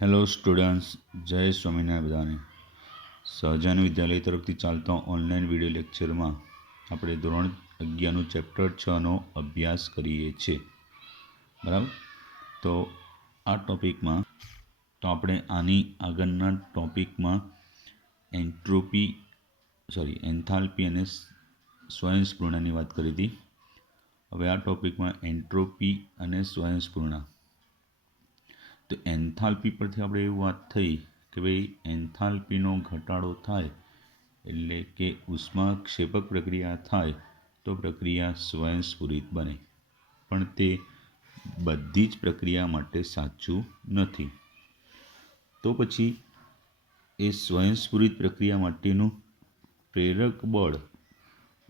Hello students, જય સ્વામિનારાયણ બધાને. સહજાન વિદ્યાલય તરફથી ચાલતા ઓનલાઈન વિડીયો લેક્ચરમાં આપણે ધોરણ 11નું ચેપ્ટર 6નો અભ્યાસ કરીએ છીએ. બરાબર. તો આ ટૉપિકમાં આપણે આની આગળના ટૉપિકમાં એન્થાલ્પી અને સ્વયંસ્ફૂર્ણાની વાત કરી હતી. હવે આ ટૉપિકમાં એન્ટ્રોપી અને સ્વયંસ્ફૂર્ણા. તો એન્થાલ્પી પરથી આપણે એવું વાત થઈ કે ભાઈ એન્થાલ્પીનો ઘટાડો થાય એટલે કે ઉષ્માક્ષેપક પ્રક્રિયા થાય તો પ્રક્રિયા સ્વયંસ્ફુરિત બને. પણ તે બધી જ પ્રક્રિયા માટે સાચું નથી. તો પછી એ સ્વયંસ્ફુરિત પ્રક્રિયા માટેનું પ્રેરક બળ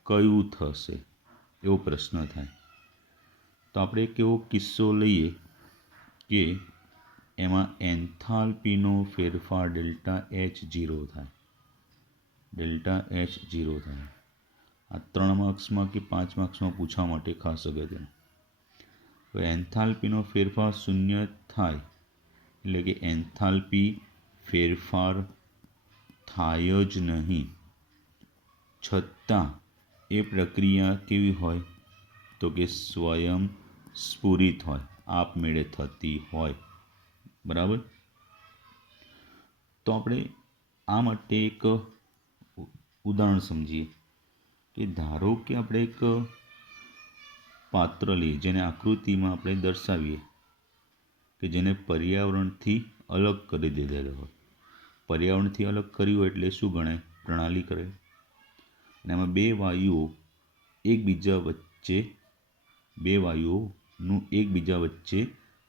કયું થશે એવો પ્રશ્ન થાય. તો આપણે એક એવો કિસ્સો લઈએ કે એમાં એન્થાલ્પીનો ફેરફાર ડેલ્ટા H0 થાય. આ 3 માર્ક્સમાં કે 5 માર્ક્સમાં પૂછવા માટે ખાસ અગત્યનું. તો એન્થાલ્પીનો ફેરફાર શૂન્ય થાય એટલે કે એન્થાલ્પી ફેરફાર થાય જ નહીં, છતાં એ પ્રક્રિયા કેવી હોય તો કે સ્વયંસ્ફુરિત હોય, આપમેળે થતી હોય. બરાબર. તો આપણે આ માટે એક ઉદાહરણ સમજીએ કે ધારો કે આપણે એક પાત્ર લઈએ જેને આકૃતિમાં આપણે દર્શાવીએ કે જેને પર્યાવરણથી અલગ કરી દીધેલો હોય. પર્યાવરણથી અલગ કર્યું એટલે શું ગણાય? પ્રણાલી કરે. અને એમાં બે વાયુઓનું એકબીજા વચ્ચે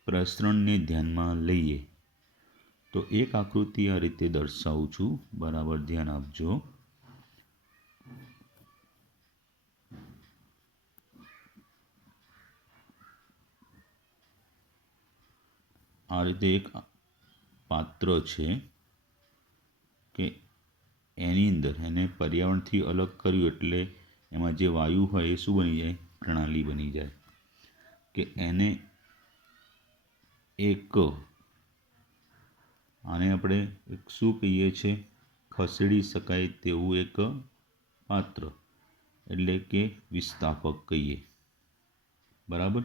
પ્રસરણને ધ્યાનમાં લઈએ તો એક આકૃતિ આ રીતે દર્શાવું છું. બરાબર ધ્યાન આપજો. આ રીતે એક પાત્ર છે કે એની અંદર એને પર્યાવરણથી અલગ કર્યું એટલે એમાં જે વાયુ હોય એ શું બની જાય? પ્રણાલી બની જાય. કે એને આને આપણે શું કહીએ છીએ? ખસેડી શકાય તેવું એક પાત્ર એટલે કે વિસ્થાપક કહીએ. બરાબર.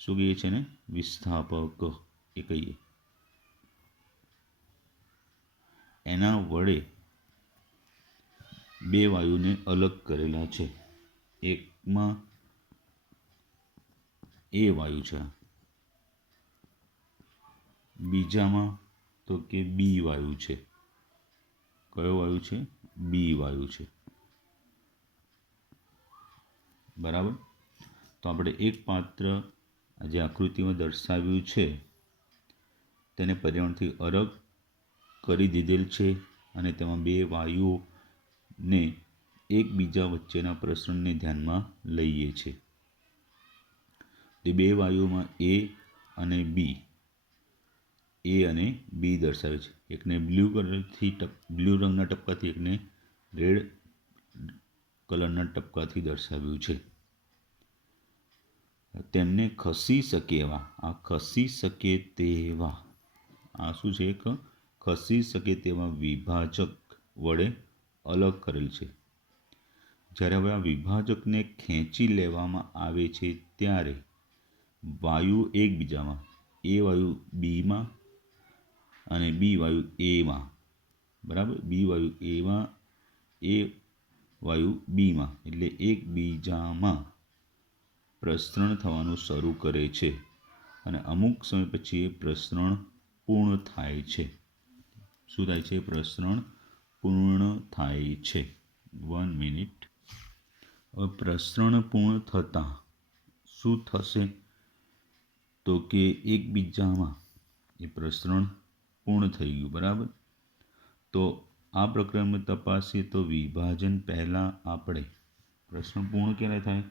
શું કહીએ છીએ ને? વિસ્થાપક એ કહીએ. એના વડે બે વાયુને અલગ કરેલા છે. એકમાં એ વાયુ છે, બીજામાં તો કે બી વાયુ છે. કયો વાયુ છે? બી વાયુ છે. બરાબર. તો આપણે એક પાત્ર જે આકૃતિમાં દર્શાવ્યું છે તેને પર્યાવરણથી અલગ કરી દીધેલ છે અને તેમાં બે વાયુઓને એકબીજા વચ્ચેના પ્રસરણને ધ્યાનમાં લઈએ છીએ. તે બે વાયુઓમાં એ અને બી દર્શાવે છે. એકને બ્લુ રંગના ટપકાથી, એકને રેડ કલરના ટપકાથી દર્શાવ્યું છે. તેમને ખસી શકે એવા આ શું છે? એક ખસી શકે તેવા વિભાજક વડે અલગ કરેલ છે. જ્યારે હવે આ વિભાજકને ખેંચી લેવામાં આવે છે ત્યારે વાયુ એકબીજામાં, એ વાયુ બીમાં અને બી વાયુ એમાં, બરાબર, બી વાયુ એમાં, એ વાયુ બીમાં, એટલે એકબીજામાં પ્રસરણ થવાનું શરૂ કરે છે અને અમુક સમય પછી એ પ્રસરણ પૂર્ણ થાય છે. શું થાય છે? પ્રસરણ પૂર્ણ થાય છે. 1 મિનિટ. હવે પ્રસરણ પૂર્ણ થતાં શું થશે? તો કે એકબીજામાં એ પ્રસરણ પૂર્ણ થઈ ગયું. બરાબર. તો આ પ્રક્રિયામાં તપાસીએ તો વિભાજન પહેલાં આપણે પ્રસરણ પૂર્ણ ક્યારે થાય?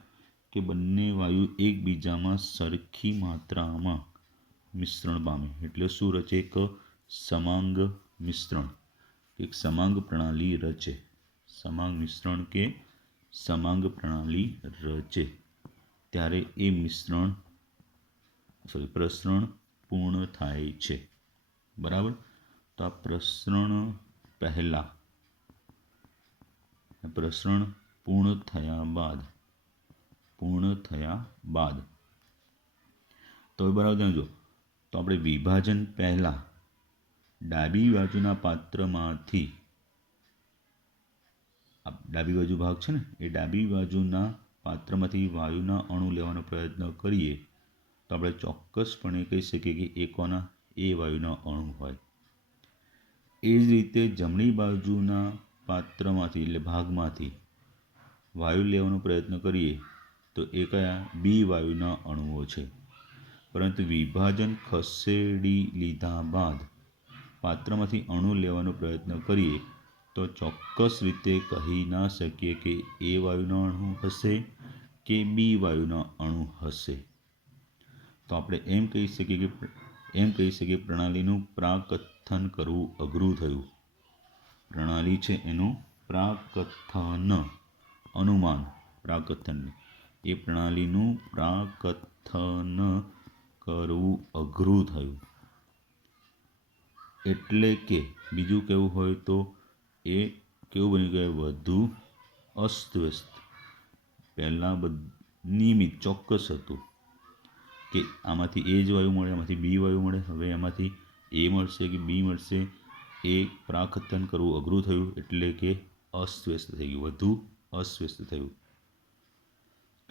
કે બંને વાયુ એકબીજામાં સરખી માત્રામાં મિશ્રણ પામે એટલે શું રચે? એક સમાંગ મિશ્રણ, એક સમાંગ પ્રણાલી રચે. સમાંગ મિશ્રણ કે સમાંગ પ્રણાલી રચે ત્યારે એ પ્રસરણ પૂર્ણ થાય છે. બરાબર. તો આ પ્રસરણ પહેલાં, પ્રસરણ પૂર્ણ થયા બાદ તો બરાબર જાણજો. તો આપણે વિભાજન પહેલાં ડાબી બાજુના પાત્રમાંથી, ડાબી બાજુ ભાગ છે ને, એ ડાબી બાજુના પાત્રમાંથી વાયુના અણુ લેવાનો પ્રયત્ન કરીએ તો આપણે ચોક્કસપણે કહી શકીએ કે એ કોના, એ વાયુના અણુ હોય. એ જ રીતે જમણી બાજુના પાત્રમાંથી એટલે ભાગમાંથી વાયુ લેવાનો પ્રયત્ન કરીએ તો એ કયા, બી વાયુના અણુઓ છે. પરંતુ વિભાજન ખસેડી લીધા બાદ પાત્રમાંથી અણુ લેવાનો પ્રયત્ન કરીએ તો ચોક્કસ રીતે કહી ના શકીએ કે એ વાયુના અણુ હશે કે બી વાયુના અણુ હશે. તો આપણે એમ કહી શકીએ પ્રણાલીનું પ્રાકથન કરવું અઘરું થયું. પ્રણાલી છે એનું પ્રાકથન, અનુમાન, પ્રાકથન, એ પ્રણાલીનું પ્રાકથન કરવું અઘરું થયું. એટલે કે બીજું કેવું હોય તો એ કેવું બની ગયું, વધુ અસ્તવ્યસ્ત. પહેલાં નિયમિત ચોક્કસ હતું કે આમાંથી એ જ વાયુ મળે, આમાંથી બી વાયુ મળે. હવે એમાંથી એ મળશે કે બી મળશે, એ પ્રાકથન કરવું અઘરું થયું. એટલે કે અસ્તવ્યસ્ત થઈ ગયું, વધુ અસ્તવ્યસ્ત થયું.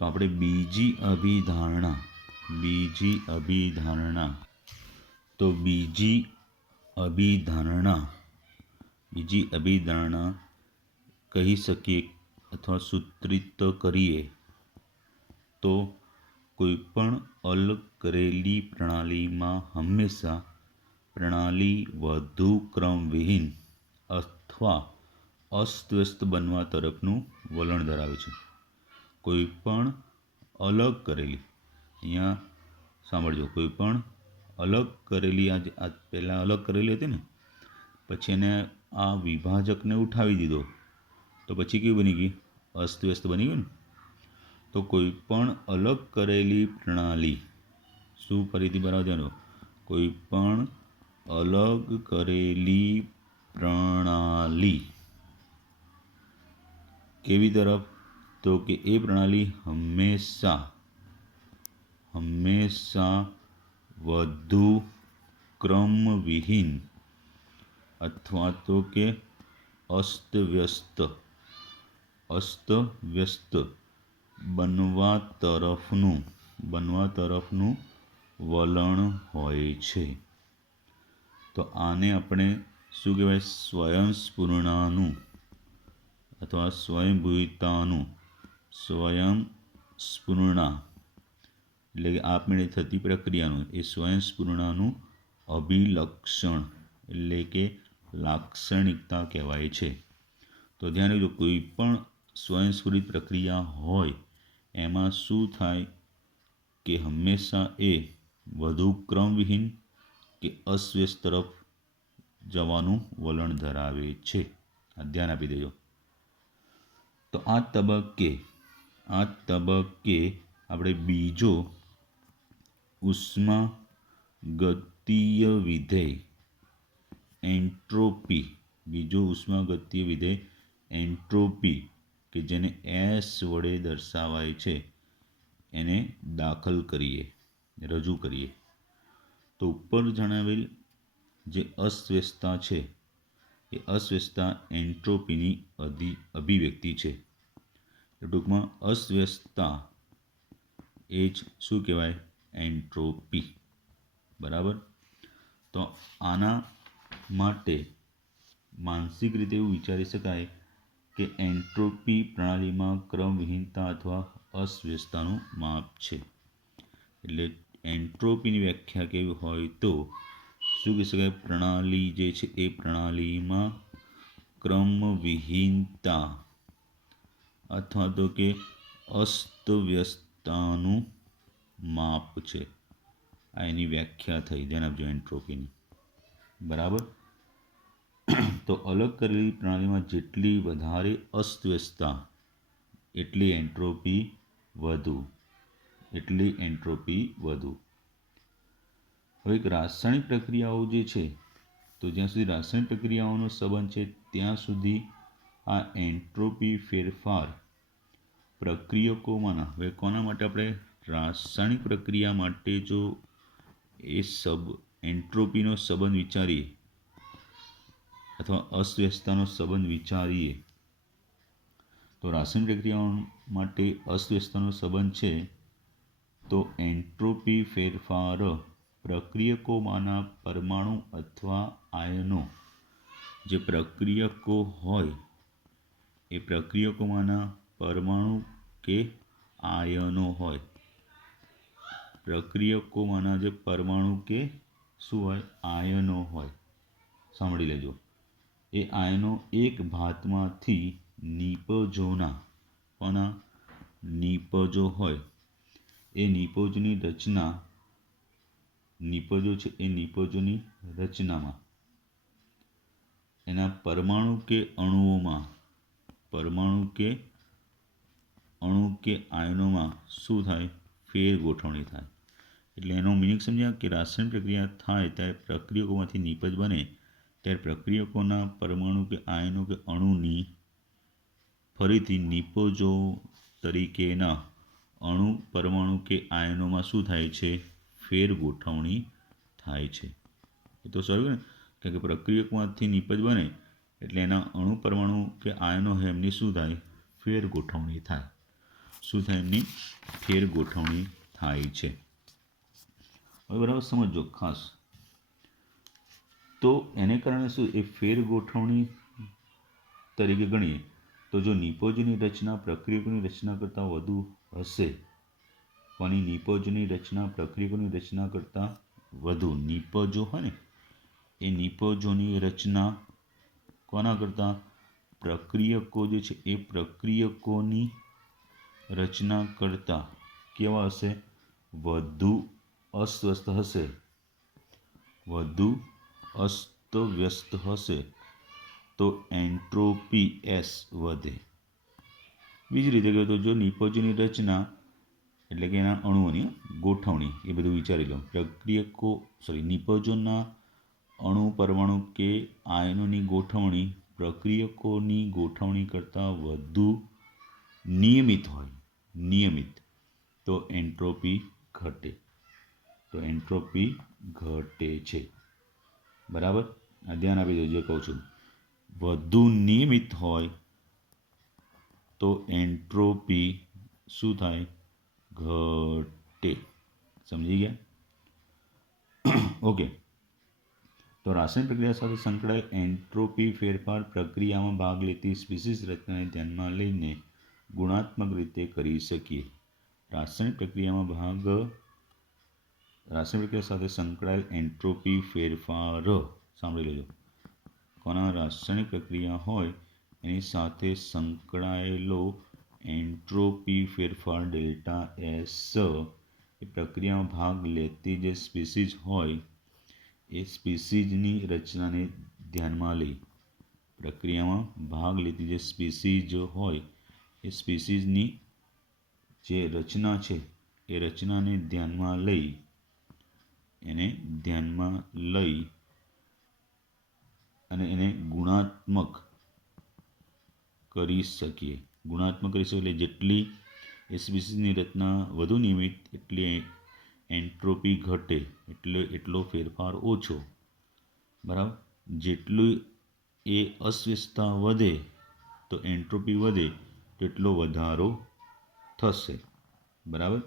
તો આપણે બીજી અભિધારણા કહી શકીએ અથવા સૂત્રિત કરીએ તો કોઈપણ અલગ કરેલી પ્રણાલીમાં હંમેશા પ્રણાલી વધુ ક્રમવિહીન અથવા અસ્તવ્યસ્ત બનવા તરફનું વલણ ધરાવે છે. કોઈપણ અલગ કરેલી, અહીંયા સાંભળજો, કોઈપણ અલગ કરેલી, આ પહેલાં અલગ કરેલી હતી ને, પછી એને આ વિભાજકને ઉઠાવી દીધો તો પછી કેવી બની ગઈ, અસ્તવ્યસ્ત બની ગયું ને. તો કોઈ પણ અલગ કરેલી પ્રણાલી, શું ફરીથી બરાબર ધ્યાન, કોઈ પણ અલગ કરેલી પ્રણાલી કેવી તરફ, તો કે એ પ્રણાલી હંમેશા વધુ ક્રમવિહીન અથવા તો કે અસ્તવ્યસ્ત બનવા તરફનું વલણ હોય છે. તો આને આપણે શું કહેવાય, સ્વયંસ્ફુરણાનું અથવા સ્વયંભૂતાનું, સ્વયંસ્ફુરણા એટલે કે આપમેળે થતી પ્રક્રિયાનું, એ સ્વયંસ્ફુરણાનું અભિલક્ષણ એટલે કે લાક્ષણિકતા કહેવાય છે. તો ધ્યાન રાખજો, કોઈ પણ સ્વયંસ્ફુરિત પ્રક્રિયા હોય એમાં શું થાય કે હંમેશા એ વધુ ક્રમવિહીન કે અસ્તવ્યસ્ત તરફ જવાનું વલણ ધરાવે છે. આ ધ્યાન આપી દેજો. તો આ તબક્કે આપણે બીજો ઉષ્માગતિય વિધેય એન્ટ્રોપી, કે જેને એસ વડે દર્શાવાય છે, એને રજૂ કરીએ. તો ઉપર જણાવેલ જે અસ્તવ્યસ્તતા છે એ અસ્તવ્યસ્તતા એન્ટ્રોપીની અભિવ્યક્તિ છે. ટૂંકમાં અસ્તવ્યસ્તતા એ જ શું કહેવાય, એન્ટ્રોપી. બરાબર. તો આના માટે માનસિક રીતે એવું વિચારી શકાય કે એન્ટ્રોપી પ્રણાલીમાં ક્રમવિહીનતા અથવા અસ્તવ્યસ્તતાનું માપ છે. એટલે એન્ટ્રોપીની વ્યાખ્યા કેવી હોય તો શું કહી શકાય, પ્રણાલી જે છે એ પ્રણાલીમાં ક્રમવિહીનતા અથવા તો કે અસ્તવ્યસ્તતાનું માપ છે. આ એની વ્યાખ્યા થઈ, ધ્યાન આપજો, એન્ટ્રોપીની. બરાબર. તો અલગ કરેલી પ્રણાલીમાં જેટલી વધારે અસ્તવ્યસ્તતા એટલી એન્ટ્રોપી વધુ. હવે એક રાસાયણિક પ્રક્રિયાઓ જે છે તો જ્યાં સુધી રાસાયણિક પ્રક્રિયાઓનો સંબંધ છે ત્યાં સુધી આ એન્ટ્રોપી ફેરફાર પ્રક્રિયકોમાંના, હવે કોના માટે આપણે રાસાયણિક પ્રક્રિયા માટે જો એ એન્ટ્રોપીનો સંબંધ વિચારીએ અથવા અસ્વસ્થતાનો સંબંધ વિચારીએ તો રાસાયણિક પ્રક્રિયાઓ માટે અસ્વસ્થતાનો સંબંધ છે તો એન્ટ્રોપી ફેરફાર પ્રક્રિયકોમાંના પરમાણુ અથવા આયનો, જે પ્રક્રિયકો હોય એ પ્રક્રિયકોમાંના પરમાણુ કે આયનો હોય, પ્રક્રિયકોમાંના જે પરમાણુ કે શું હોય, આયનો હોય, સાંભળી લેજો, એ આયનો એક ભાતમાંથી નિપજોના કોના નિપજો હોય એ નિપજોની રચના, નિપજો છે એ નિપજોની રચનામાં એના પરમાણુ કે અણુઓમાં, પરમાણુ કે અણુ કે આયનોમાં શું થાય, ફેર ગોઠવણી થાય. એટલે એનો મિનિંગ સમજ્યા કે રાસાયણિક પ્રક્રિયા થાય ત્યારે પ્રક્રિયકોમાંથી નિપજ બને ત્યારે પ્રક્રિયકોના પરમાણુ કે આયનો કે અણુની ફરીથી નિપજો તરીકેના અણુ પરમાણુ કે આયનોમાં શું થાય છે, ફેર ગોઠવણી થાય છે. એ તો સ્વાભાવિક ને, કારણ કે પ્રક્રિયકમાંથી નિપજ બને એટલે એના અણુ પરમાણુ કે આયનો હોય એમની શું થાય, ફેર ગોઠવણી થાય. શું થાય, એમની ફેર ગોઠવણી થાય છે. હવે બરાબર સમજો ખાસ. તો એને કારણે શું, એ ફેર ગોઠવણી તરીકે ગણીએ તો જો નિપજોની રચના પ્રક્રિયકોની રચના કરતાં વધુ હશે, કોની નિપજોની રચના પ્રક્રિયકોની રચના કરતાં વધુ, નિપજો હોય ને એ નિપજોની રચના કોના કરતાં, પ્રક્રિયકો જે છે એ પ્રક્રિયકોની રચના કરતાં કેવા હશે, વધુ અસ્વસ્થ હશે, વધુ અસ્તવ્યસ્ત હશે તો એન્ટ્રોપી એસ વધે. બીજી રીતે કહે તો જો નિપજોની રચના એટલે કે એના અણુઓની ગોઠવણી એ બધું વિચારી લો, પ્રક્રિયકો નિપજોના અણુ પરમાણુ કે આયનોની ગોઠવણી પ્રક્રિયકોની ગોઠવણી કરતાં વધુ નિયમિત હોય, નિયમિત, તો એન્ટ્રોપી ઘટે, તો એન્ટ્રોપી ઘટે છે. બરાબર, આ ધ્યાન આપી દો જે કહું છું. વધુ નિયમિત હોય તો એન્ટ્રોપી શું થાય, ઘટે. સમજી ગયા? ઓકે. તો રાસાયણિક પ્રક્રિયા સાથે સંકળાયેલ એન્ટ્રોપી ફેરફાર પ્રક્રિયામાં ભાગ લેતી સ્પીસીસ રચનાને ધ્યાનમાં લઈને ગુણાત્મક રીતે કરી શકીએ. રાસાયણિક પ્રક્રિયા સાથે સંકળાયેલ એન્ટ્રોપી ફેરફાર, સાંભળી લેજો, કોના રાસાયણિક પ્રક્રિયા હોય એની સાથે સંકળાયેલો એન્ટ્રોપી ફેરફાર ડેલ્ટા એસ એ પ્રક્રિયામાં ભાગ લેતી જે સ્પીસીઝ હોય એ સ્પીસીઝની રચનાને ધ્યાનમાં લઈ, પ્રક્રિયામાં ભાગ લેતી જે સ્પીસીઝ હોય એ સ્પીસીઝની જે રચના છે એ રચનાને ધ્યાનમાં લઈ, એને ધ્યાનમાં લઈ અને એને ગુણાત્મક કરી શકીએ. ગુણાત્મક કરી શકીએ એટલે જેટલી એ સ્પીસીસની રચના વધુ નિયમિત એટલી એન્ટ્રોપી ઘટે, એટલે એટલો ફેરફાર ઓછો. બરાબર, જેટલું એ અસ્વસ્થતા વધે તો એન્ટ્રોપી વધે તેટલો વધારો થશે. બરાબર,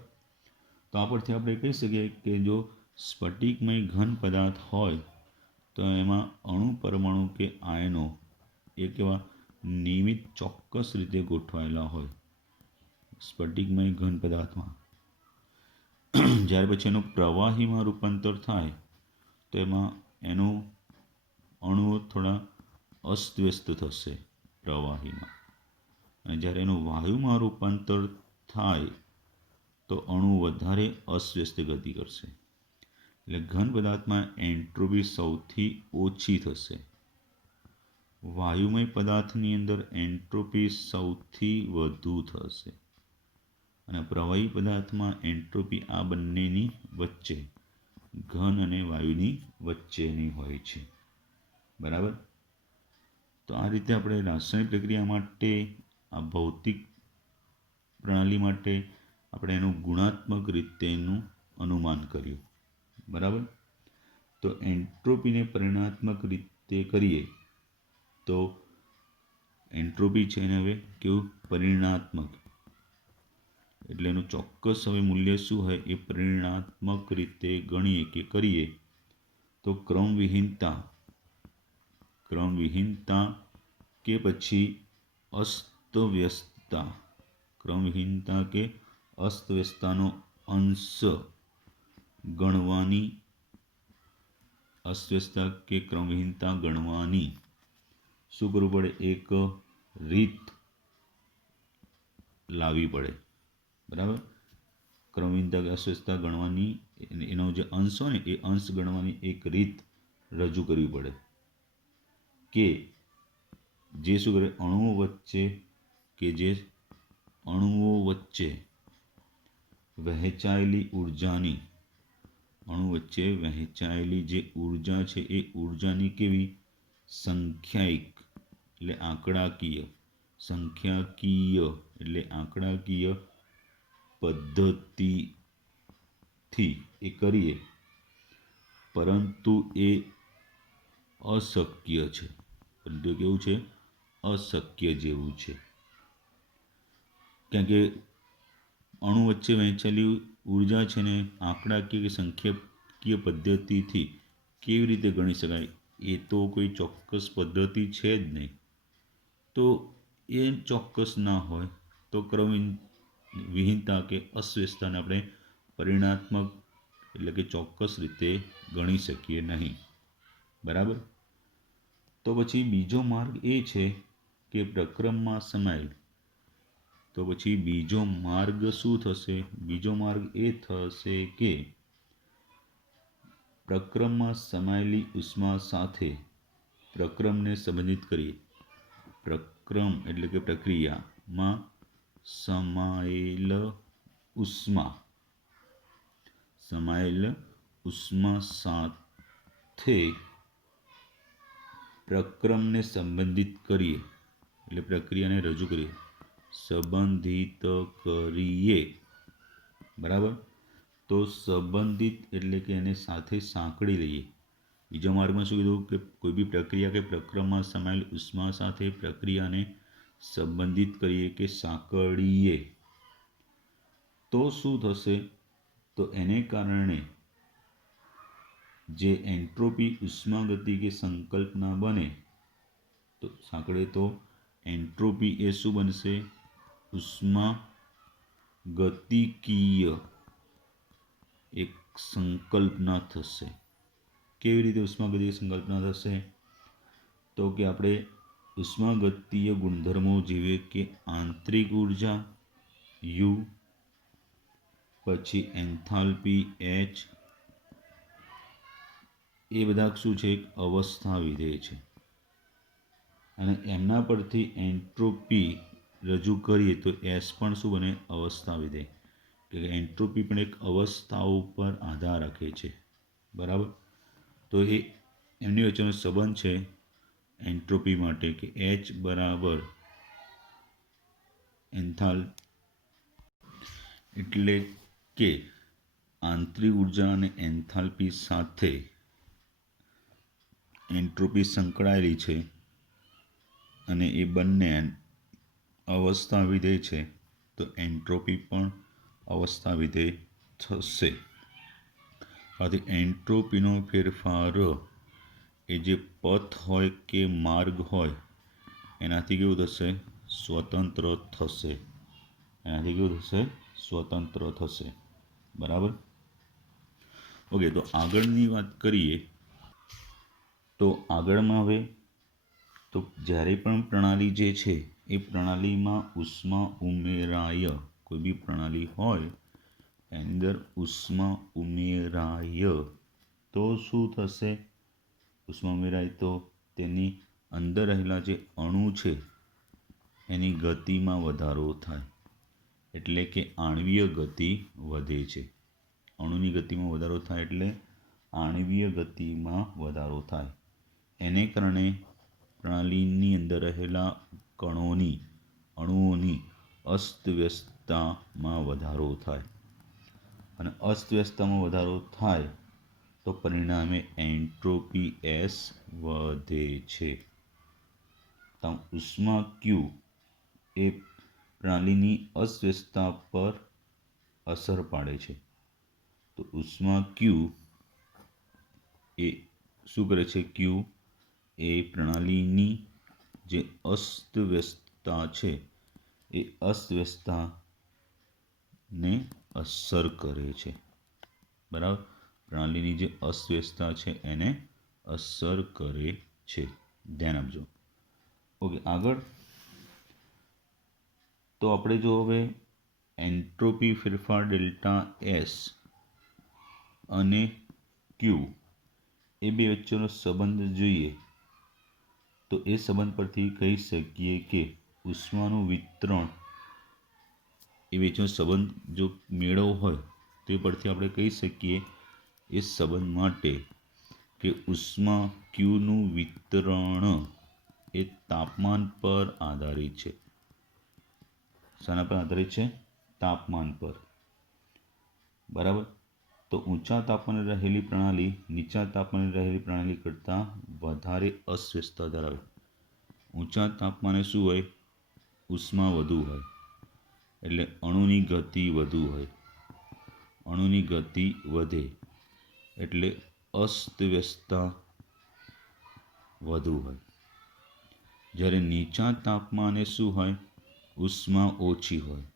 તો આ પરથી આપણે કહી શકીએ કે જો સ્ફટિકમય ઘન પદાર્થ હોય તો એમાં અણુ પરમાણુ કે આયનો એ કેવા નિયમિત ચોક્કસ રીતે ગોઠવાયેલા હોય સ્ફટિકમય ઘન પદાર્થમાં. જ્યારે પછી એનું પ્રવાહીમાં રૂપાંતર થાય તો એમાં એનું અણુઓ થોડા અસ્તવ્યસ્ત થશે પ્રવાહીમાં, અને જ્યારે એનું વાયુમાં રૂપાંતર થાય તો અણુ વધારે અસ્વસ્થ ગતિ કરશે. એટલે ઘન પદાર્થમાં એન્ટ્રોપી સૌથી ઓછી થશે. વાયુમય પદાર્થની અંદર એન્ટ્રોપી સૌથી વધુ થશે અને પ્રવાહી પદાર્થમાં એન્ટ્રોપી આ બંનેની વચ્ચે, ઘન અને વાયુની વચ્ચેની હોય છે. બરાબર. તો આ રીતે આપણે રાસાયણિક પ્રક્રિયા માટે, આ ભૌતિક પ્રણાલી માટે આપણે એનું ગુણાત્મક રીતે એનું અનુમાન કર્યું. બરાબર. તો એન્ટ્રોપીને પરિમાણાત્મક રીતે કરીએ તો એન્ટ્રોપી છે એને હવે કેવું પરિમાણાત્મક, એટલે એનું ચોક્કસ હવે મૂલ્ય શું હોય એ પરિમાણાત્મક રીતે ગણીએ કે કરીએ તો ક્રમવિહીનતા કે પછી અસ્તવ્યસ્તતા, ક્રમવિહીનતા કે અસ્તવ્યસ્તતાનો અંશ ગણવાની, અસ્તવ્યસ્તતા કે ક્રમવિહીનતા ગણવાની શું કરવું પડે? એક રીત લાવવી પડે. બરાબર. ક્રમવિહીનતા કે અસ્તવ્યસ્તતા ગણવાની એનો જે અંશ હોય ને એ અંશ ગણવાની એક રીત રજૂ કરવી પડે કે જે શું કરે, અણુઓ વચ્ચે વહેંચાયેલી જે ઉર્જા છે એ ઉર્જાની કેવી સંખ્યાયિક એટલે આંકડાકીય પદ્ધતિથી એ કરીએ, પરંતુ એ અશક્ય છે. પરંતુ કેવું છે? અશક્ય જેવું છે. કારણ કે અણુ વચ્ચે વહેંચાયેલી ઉર્જા છે ને આંકડાકીય કે સંખ્યાકીય પદ્ધતિથી કેવી રીતે ગણી શકાય? એ તો કોઈ ચોક્કસ પદ્ધતિ છે જ નહીં. તો એ ચોક્કસ ના હોય તો ક્રમવિહીનતા કે અસ્તવ્યસ્તતાને આપણે પરિમાણાત્મક એટલે કે ચોક્કસ રીતે ગણી શકીએ નહીં. બરાબર. તો પછી બીજો માર્ગ એ છે કે પ્રક્રમમાં સમાયેલ. તો પછી બીજો માર્ગ શું થશે? બીજો માર્ગ એ થશે કે પ્રક્રમમાં સમાયેલી ઉષ્મા સાથે પ્રક્રમને સંબંધિત કરીએ. પ્રક્રમ એટલે કે પ્રક્રિયામાં સમાયેલ ઉષ્મા સાથે પ્રક્રમને સંબંધિત કરીએ એટલે પ્રક્રિયાને રજૂ કરીએ, સંબંધિત કરીએ. બરાબર. તો સંબંધિત એટલે કે એને સાથે સાંકળી લઈએ. બીજા માર્ગમાં શું કીધું કે કોઈ બી પ્રક્રિયા કે પ્રક્રમમાં સમાયેલ ઉષ્મા સાથે પ્રક્રિયાને સંબંધિત કરીએ કે સાંકળીએ તો શું થશે? તો એને કારણે જે એન્ટ્રોપી ઉષ્માગતિ કે સંકલ્પના બને, તો સાંકળે તો એન્ટ્રોપી એ શું બનશે? ઉષ્માગતિકીય એક સંકલ્પના થશે. કેવી રીતે ઉષ્માગતિય સંકલ્પના થશે? તો કે આપણે ઉષ્માગતિય ગુણધર્મો જેવી કે આંતરિક ઉર્જા U, પછી એન્થાલ્પી H, એ બધા શું છે? એક અવસ્થા વિધેય છે. અને એમના પરથી એન્ટ્રોપી રજૂ કરીએ તો S પણ શું બને? અવસ્થા વિધેય. એટલે એન્ટ્રોપી પણ એક અવસ્થાઓ ઉપર આધાર રાખે છે. બરાબર. તો એ એમની વચ્ચેનો સંબંધ છે એન્ટ્રોપી માટે કે H બરાબર એટલે કે આંતરિક ઉર્જા અને એન્થાલ્પી સાથે એન્ટ્રોપી સંકળાયેલી છે અને એ બંને અવસ્થા વિધેય છે, તો એન્ટ્રોપી પણ અવસ્થા વિધેય થશે. આથી એન્ટ્રોપીનો ફેરફાર એ જે પથ હોય કે માર્ગ હોય એનાથી કેવું થશે? સ્વતંત્ર થશે. બરાબર. ઓકે. તો આગળની વાત કરીએ તો આગળમાં હવે તો જ્યારે પણ પ્રણાલી જે છે એ પ્રણાલીમાં ઉષ્મા ઉમેરાય, કોઈ બી પ્રણાલી હોય એની અંદર ઉષ્મા ઉમેરાય તો શું થશે? ઉષ્મા ઉમેરાય તો તેની અંદર રહેલા જે અણુ છે એની ગતિમાં વધારો થાય, એટલે કે આણ્વીય ગતિ વધે છે. અણુની ગતિમાં વધારો થાય એટલે આણ્વીય ગતિમાં વધારો થાય. એને કારણે પ્રણાલીની અંદર રહેલા અણુઓની અસ્તવ્યસ્તતામાં વધારો થાય, અને અસ્તવ્યસ્તતામાં વધારો થાય તો પરિણામે એન્ટ્રોપી એસ વધે છે. તો ઉષ્મા ક્યુ એ પ્રણાલીની અસ્તવ્યસ્તતા પર અસર પાડે છે. તો ઉષ્મા ક્યુ એ શું કરે છે? ક્યુ એ પ્રણાલીની જે અસ્તવ્યસ્તતા છે એ અસ્તવ્યસ્તતાને અસર કરે છે. બરાબર, પ્રણાલીની જે અસ્તવ્યસ્તતા છે એને અસર કરે છે. ધ્યાન આપજો. ઓકે, આગળ તો આપણે જો હવે એન્ટ્રોપી ફેરફાર ડેલ્ટા એસ અને ક્યુ એ બે વચ્ચેનો સંબંધ જોઈએ તો એ સંબંધ પરથી કહી શકીએ કે ઉષ્માનું વિતરણ એ વચ્ચેનો સંબંધ જો મેળવવો હોય તો એ પરથી આપણે કહી શકીએ એ સંબંધ માટે કે ઉષ્મા ક્યુનું વિતરણ એ તાપમાન પર આધારિત છે. શાના પર આધારિત છે? તાપમાન પર. બરાબર, તો ઊંચા તાપમાને રહેલી પ્રણાલી નીચા તાપમાને રહેલી પ્રણાલી કરતાં વધારે અસ્વસ્થતા ધરાવે. ઊંચા તાપમાને શું હોય? ઉષ્મા વધુ હોય, એટલે અણુની ગતિ વધુ હોય. અણુની ગતિ વધે એટલે અસ્તવ્યસ્તતા વધુ હોય. જ્યારે નીચા તાપમાને શું હોય? ઉષ્મા ઓછી હોય.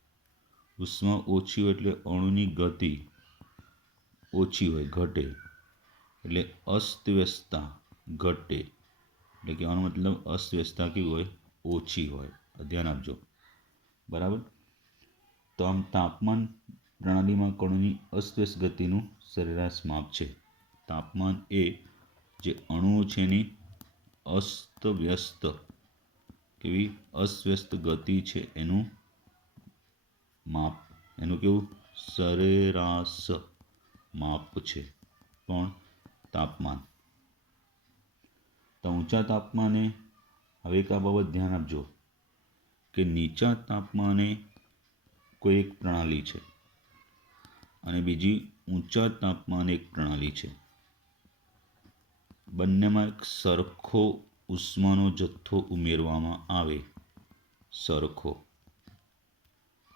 ઉષ્મા ઓછી હોય એટલે અણુની ગતિ ઓછી હોય, ઘટે, એટલે અસ્તવ્યસ્તતા ઘટે. એટલે કહેવાનો મતલબ અસ્તવ્યસ્તતા કેવી હોય? ઓછી હોય. ધ્યાન આપજો. બરાબર, તો આમ તાપમાન પ્રણાલીમાં કણોની અસ્તવ્યસ્ત ગતિનું સરેરાશ માપ છે. તાપમાન એ જે અણુઓ છે એની કેવી અસ્તવ્યસ્ત ગતિ છે એનું માપ, એનું કેવું સરેરાશ માપ છે. પણ તાપમાન તો ઊંચા તાપમાને હવે એક આ બાબત ધ્યાન આપજો કે નીચા તાપમાને કોઈ એક પ્રણાલી છે અને બીજી ઊંચા તાપમાને એક પ્રણાલી છે. બંનેમાં એક સરખો ઉષ્માનો જથ્થો ઉમેરવામાં આવે, સરખો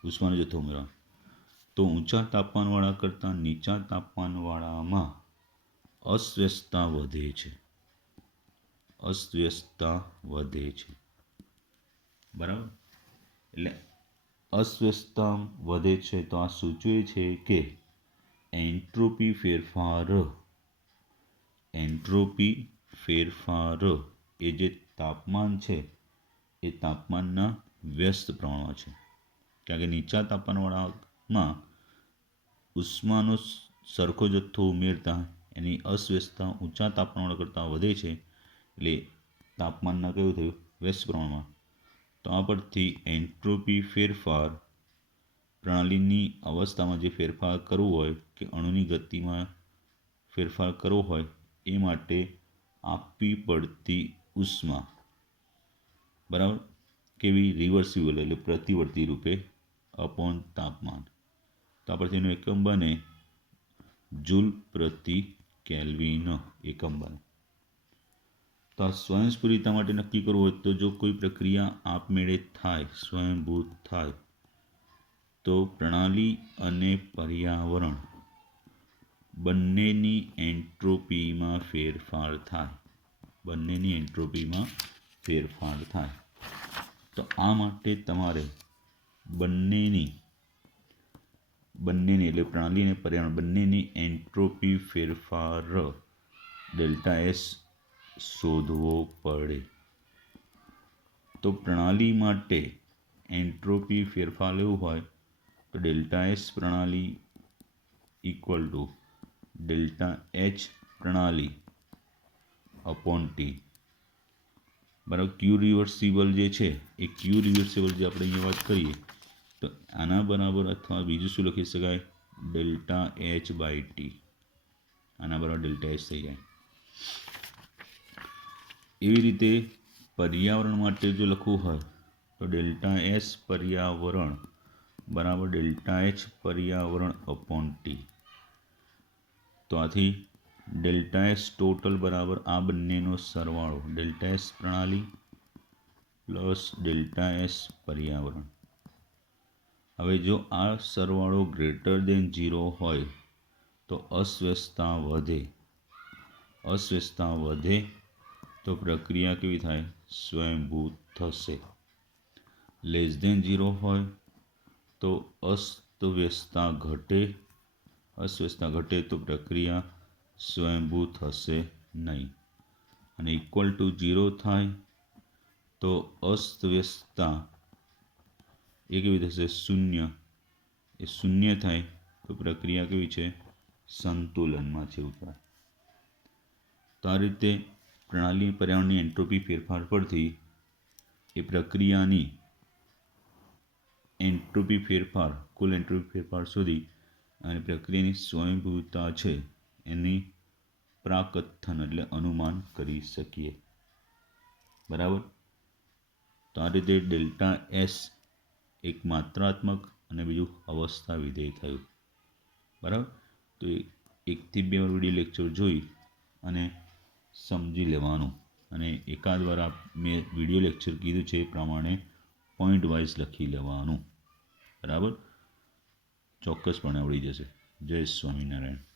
ઉષ્માનો જથ્થો ઉમેરવાનો, તો ઊંચા તાપમાનવાળા કરતાં નીચા તાપમાનવાળામાં અસ્વસ્થતા વધે છે. અસ્વસ્થતા વધે છે. બરાબર, એટલે અસ્વસ્થતા વધે છે તો આ સૂચવે છે કે એન્ટ્રોપી ફેરફાર એ જે તાપમાન છે એ તાપમાનના વ્યસ્ત પ્રમાણમાં છે. કારણ કે નીચા તાપમાનવાળામાં ઉષ્માનો સરખો જથ્થો ઉમેરતા એની અસ્વસ્થતા ઊંચા તાપમાનવાળા કરતાં વધે છે. એટલે તાપમાનના કેવું થયું? વ્યસ્ત પ્રમાણમાં. તો આ પરથી એન્ટ્રોપી ફેરફાર પ્રણાલીની અવસ્થામાં જે ફેરફાર કરવો હોય કે અણુની ગતિમાં ફેરફાર કરવો હોય એ માટે આપવી પડતી ઉષ્મા, બરાબર, કેવી? રિવર્સિબલ એટલે પ્રતિવર્તી રૂપે અપોન તાપમાન. તો આ પરથી એનું એકમ બને જૂલ પ્રતિ કેલ્વિન એકમ બને. તો આ સ્વયંસ્ફુરિતતા માટે નક્કી કરવું હોય તો જો કોઈ પ્રક્રિયા આપમેળે થાય, સ્વયંભૂત થાય, તો પ્રણાલી અને પર્યાવરણ બંનેની એન્ટ્રોપીમાં ફેરફાર થાય. બંનેની એન્ટ્રોપીમાં ફેરફાર થાય. તો આ માટે તમારે બંનેની એટલે પ્રણાલી અને પર્યાવરણ બંનેની એન્ટ્રોપી ફેરફાર ડેલ્ટા એસ શોધવો પડે. તો પ્રણાલી માટે એન્ટ્રોપી ફેરફાર લેવું હોય તો ડેલ્ટા એસ પ્રણાલી ઇક્વલ ટુ ડેલ્ટા એચ પ્રણાલી અપોન ટી. બરાબર, ક્યુ રિવર્સિબલ જે છે એ ક્યુ રિવર્સિબલ જે આપણે અહીંયા વાત કરીએ તો આના બરાબર અથવા બીજું શું લખી શકાય? Delta H by T. આના બરાબર ડેલ્ટા એચ થઈ જાય. એવી રીતે પર્યાવરણ માટે જો લખવું હોય તો ડેલ્ટા એસ પર્યાવરણ બરાબર ડેલ્ટા એચ પર્યાવરણ અપોન ટી. તો આથી ડેલ્ટા એસ ટોટલ બરાબર આ બંનેનો સરવાળો ડેલ્ટા એસ પ્રણાલી પ્લસ ડેલ્ટા એસ પર્યાવરણ. હવે જો આ સરવાળો ગ્રેટર દેન 0 હોય તો અસ્વસ્થતા વધે. અસ્વસ્થતા વધે તો પ્રક્રિયા કેવી થાય? સ્વયંભૂ થશે. લેસ દેન 0 હોય તો અસ્તવ્યસ્તતા ઘટે. અસ્વસ્થતા ઘટે તો પ્રક્રિયા સ્વયંભૂ થશે નહીં. અને ઇક્વલ ટુ 0 થાય તો અસ્તવ્યસ્તતા એ કેવી થશે? શૂન્ય. એ શૂન્ય થાય તો પ્રક્રિયા કેવી છે? સંતુલનમાં છે એવું કહેવાય. તો આ રીતે પ્રણાલી પર્યાવરણની એન્ટ્રોપી ફેરફાર પરથી એ પ્રક્રિયાની એન્ટ્રોપી ફેરફાર કુલ એન્ટ્રોપી ફેરફાર સુધી અને પ્રક્રિયાની સ્વયંભૂતા છે એની પ્રાકથન એટલે અનુમાન કરી શકીએ. બરાબર. તો આ રીતે ડેલ્ટા એસ એક માત્રાત્મક અને બીજું અવસ્થા વિધેય થયું. બરાબર. તો 1 થી 2 વિડીયો લેક્ચર જોઈ અને સમજી લેવાનું. અને એકાદ વાર મેં વિડીયો લેક્ચર કીધું છે એ પ્રમાણે પોઈન્ટ વાઇઝ લખી લેવાનું. બરાબર. ચોક્કસપણે આવડી જશે. જય સ્વામિનારાયણ.